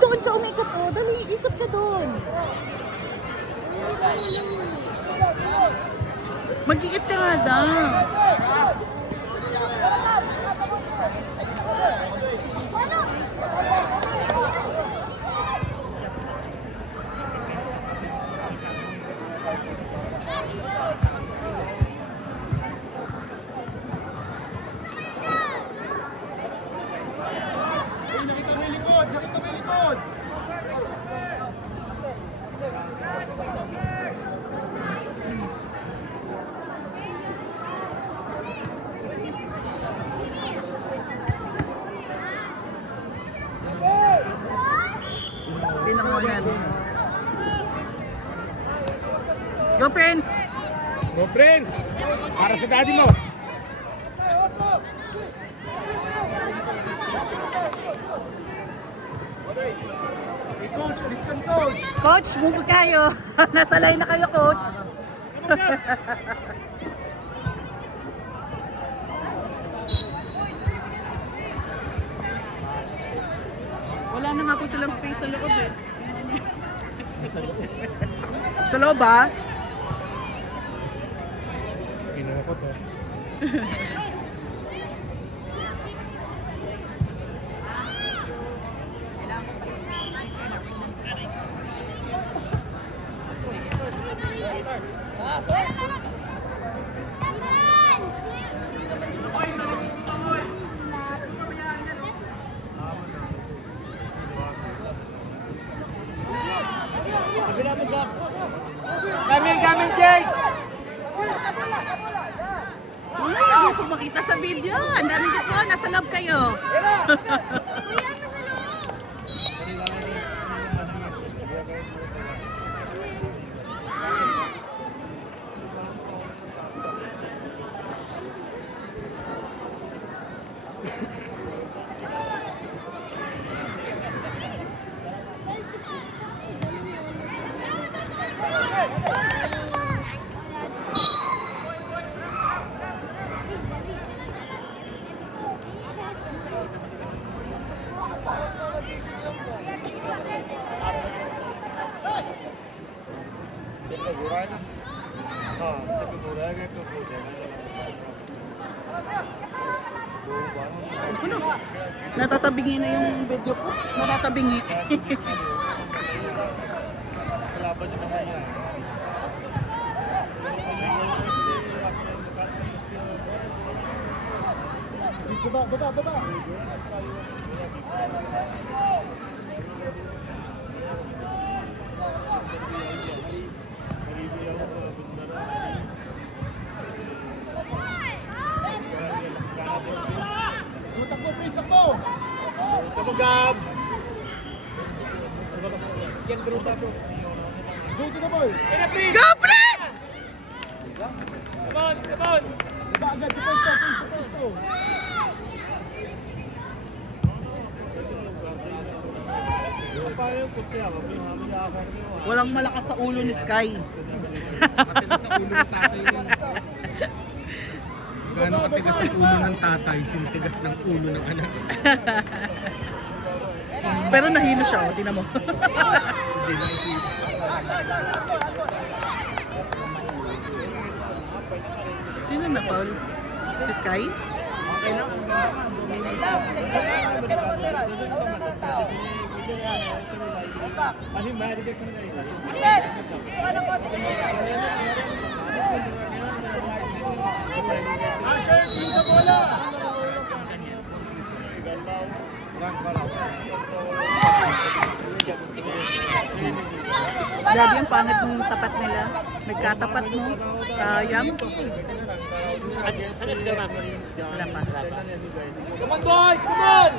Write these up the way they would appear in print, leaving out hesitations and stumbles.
Doon ka umikot, oh. Dali, ikot ka doon. Mag-iit ka nga daw. Nakita mo yung likod! Nakita mo yung likod! Tinangunan. Go, Prince! Go, Prince! Para sa daddy mo! Hey, coach! Alis ka, coach! Coach, move kayo. Nasa line na kayo, coach. Wala na nga po silang space sa loob eh. Sa loob ba? Ginakot ha. Coming, Jace! Hindi ko makita sa video. Ang dami ko po. Nasa loob kayo. Ano? Natatabingi na yung video ko. Natatabingi. Baba! Takbo, Prince! Takbo! Tabagab! Go to the ball! Go, Prince! Come on! Diba agad sa pwesto, Prince, sa pwesto! Walang malakas sa ulo ni Sky. Matigas sa ulo ng tatay niya. Gano'ng katigas ang ulo ng tatay, sintigas ng ulo ng anak. Pero nahilo siya, oh. Tingnan mo. Hindi na isip. Sino na foul? Si Sky? Asher, Prince sa bola! Grabe ang pangit ng tapat nila. Nagkatapat mo. Sayang. Ano ka, ma'am? Wala pa. Come on, boys! Come on!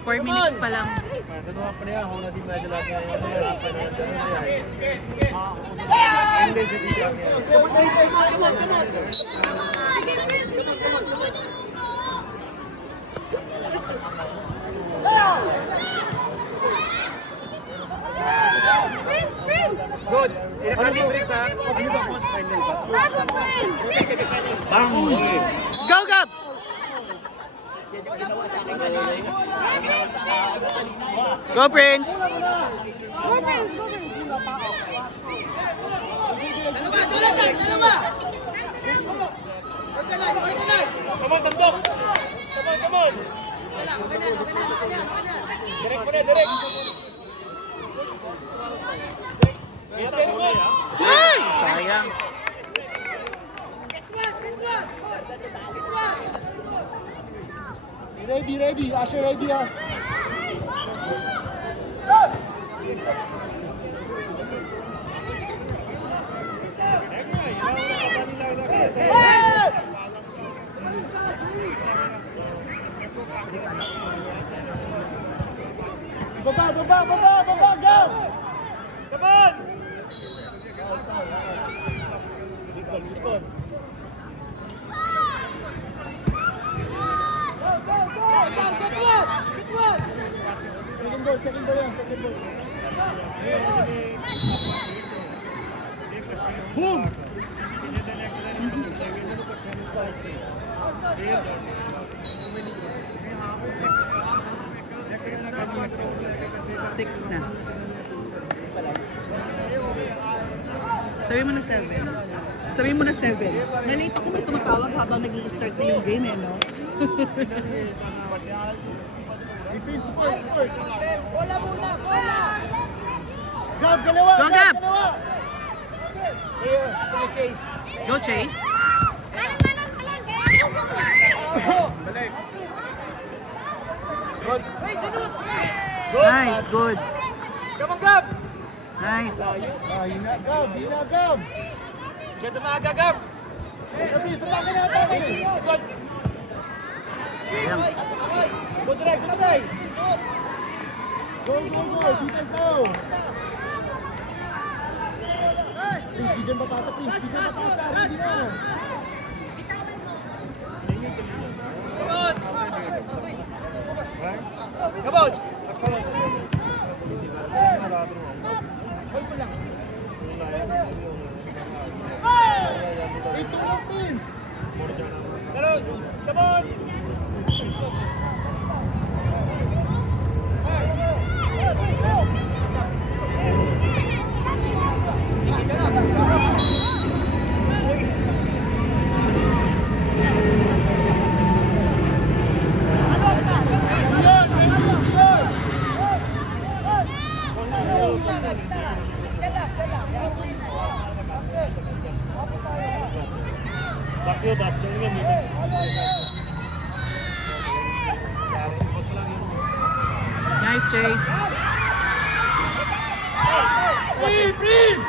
4 minutes pa lang. Good! Pinaka-team Bricks, ha? Ano ba kung final ba? Go, Gab! Go, Prince! Come on, Tandok! Come on! Direct mo na, direct! Ay! Sayang. Ready. Asher, ready ha. Baba, go! Come on! Second ball yan, second ball. Boom! Six na. Sabi mo na 7. Sabi mo na 7. Nalate ako may tumatawag habang nag-i-start na yung game, eh, no? Defense support. Bola muna, bola! Gab, dalawa! Go, Gab! Dalawa! Go, Chase. Nice, good. Come on, Gab! Nice. Hina, Gab! Siya tumaga, Gab! Sabi, sa takin na takin! Ayan. Go direct, go direct! Go! Defense now! Prince, di dyan papasa, Prince. Di dyan papasa. Ready na! Come on! Ito na, Prince! Come on! Nice, Chase. Hey, Prince!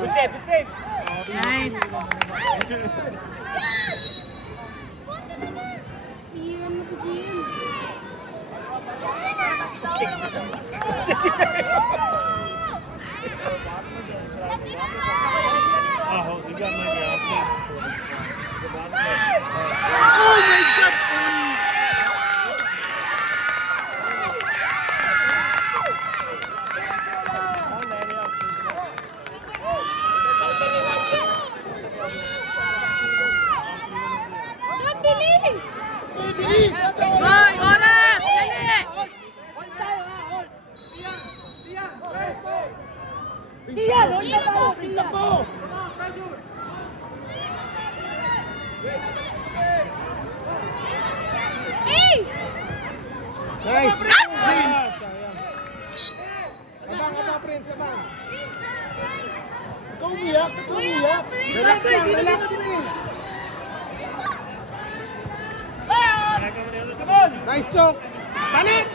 Good save, good save! Nice. Oh my God! Hoy, oras! Dali! Siyan! Hold na tayo! Siyan! Nice! Prince! Abang, Prince, abang! Ikaw umiyak! Relax lang, Prince! Come on! Nice choke! Tanit!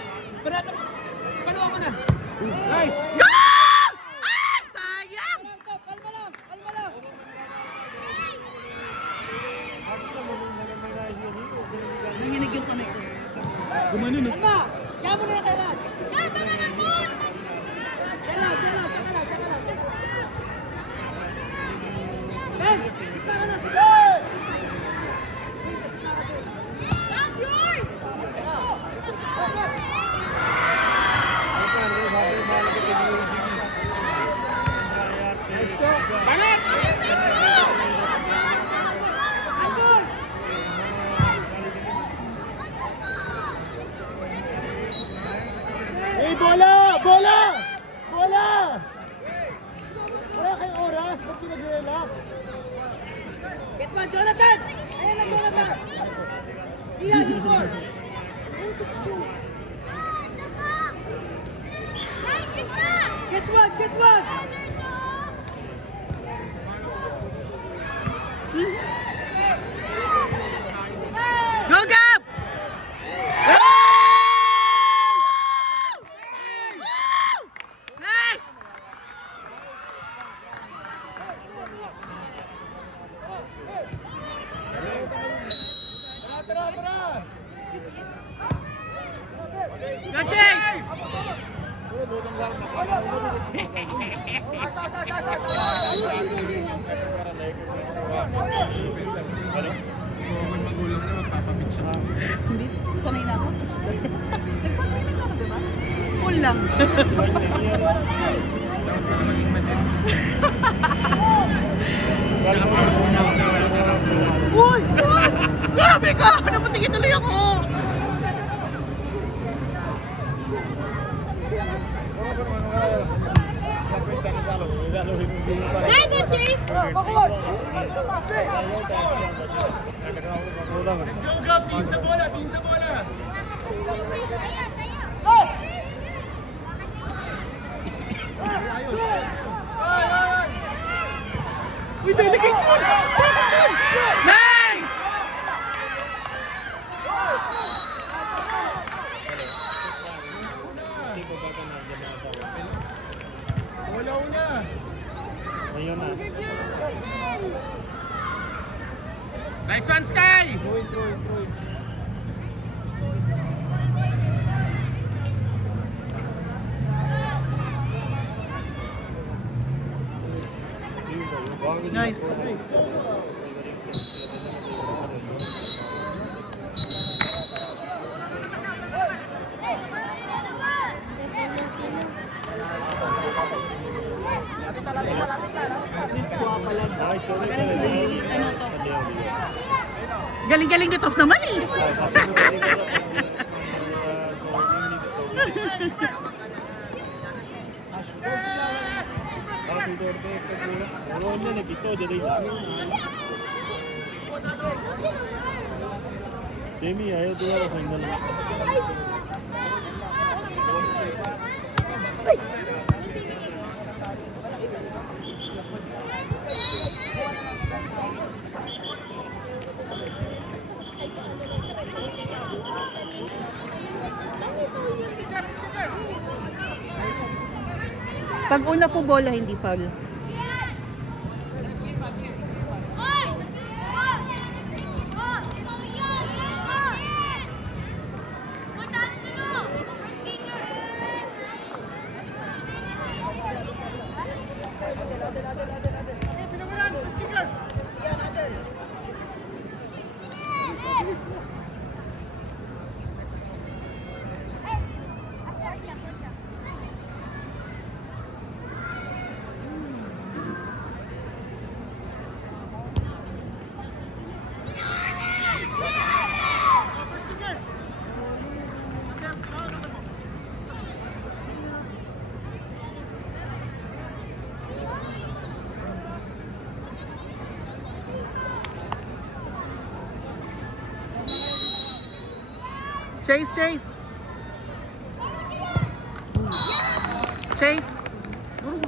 Panuwa mo na! Nice! Go! Ah, sayang! Nanginig yung kamay ko. Gumano na. Alma, yan mo na yung kay Raj. Diyan lang. Ben, kita ka na. Hey! Nice choke! Tanit! pa, Jonathan! Ayan na, Jonathan! Iyan, report! Get one, get one! Go, Gab! Nice! Go, Chase! Kung magulang na, magpapabit siya. Hindi, sanay na ako. Nagpa-swimming na ako, diba? Cool lang. Dapat para maging madin. Nakapagawa niya ako na wala na lang. Uy! Saan? Grabe ka! Napatingin tuloy ako! Go, Gab! Team sa bola! Team sa bola! Uy, delegate yun! Nice! Wala una! Nice one, Sky! Nice. Galing-galing ni Tof naman eh. Semi आयो दोबारा final Pag una po bola, hindi foul. Chase, Chase. Chase. Ooh.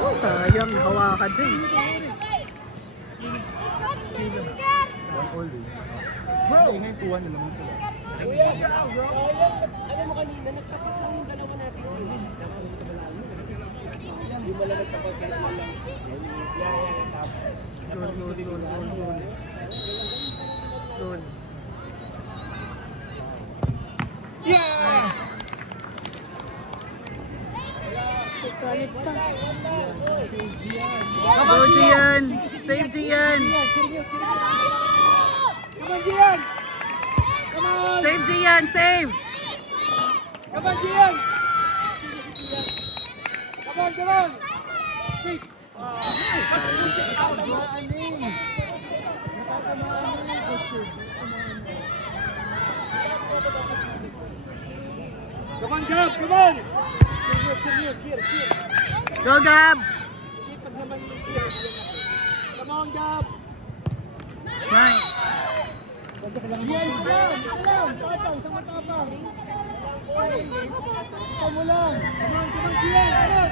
Oh, sayang, hawakan din. Bro! Ngayon kuha na naman sila. Alam mo kanina, nagtapat lang yung dalawa natin yun. Hindi mo lang nagtapat kahit mo lang. Goal. Goal. Yes! Kalit pa. Go, Gian. Save, Gian. Come on, Gian! Come on! Save, Gian. Save. Come on, Gian! Come on, come on! Sit! Just push it out, bro. Come on, Gab! Come on! Go, Gab. Come on, Gab! Nice. Gian, isa lang! Tapang, isang matapang! Isa mo lang! Come on, Gian! Come on!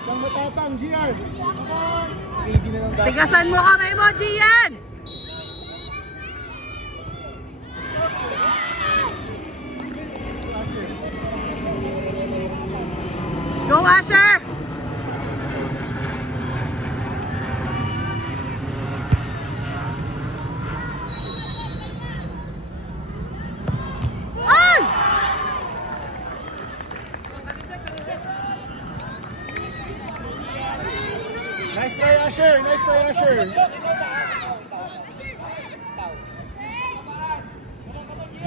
Isang matapang, Gian! Come on! Steady na lang dapat. Tigasan mo kamay mo, Gian. Go, Asher. Ay! Nice try, Asher! Nice try, Asher!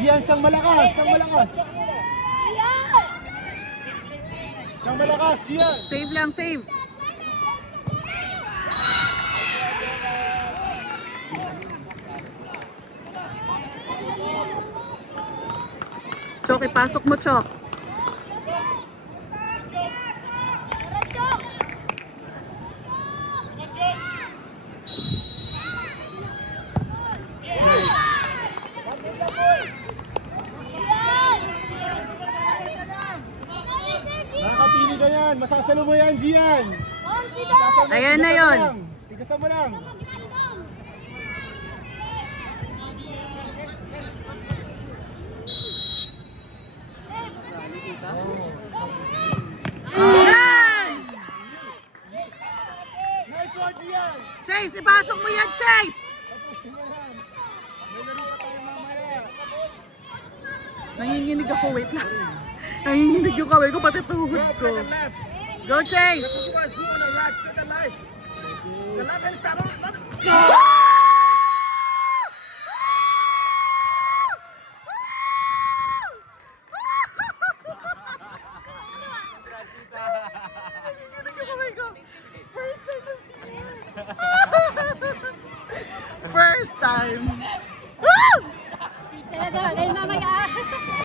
Gian, sang malakas! Sang malakas! Sang malakas, Gian! Save lang, save. Chok, ipasok mo, Chok. Nakakapili ka yan! Masasalo mo yan, Gian! Ayan na yun. Tigasan mo lang! Nice! Nice one, Gian! Chase, ipasok mo yan, Chase! Tapusin mo yan! May laro pa tayo mamaya! Nanginginig ako, wait lang. Nanginginig yung kamay ko, pati tuhod ko. Go, Chase! First time. Woo! Si Senador, ay mamaya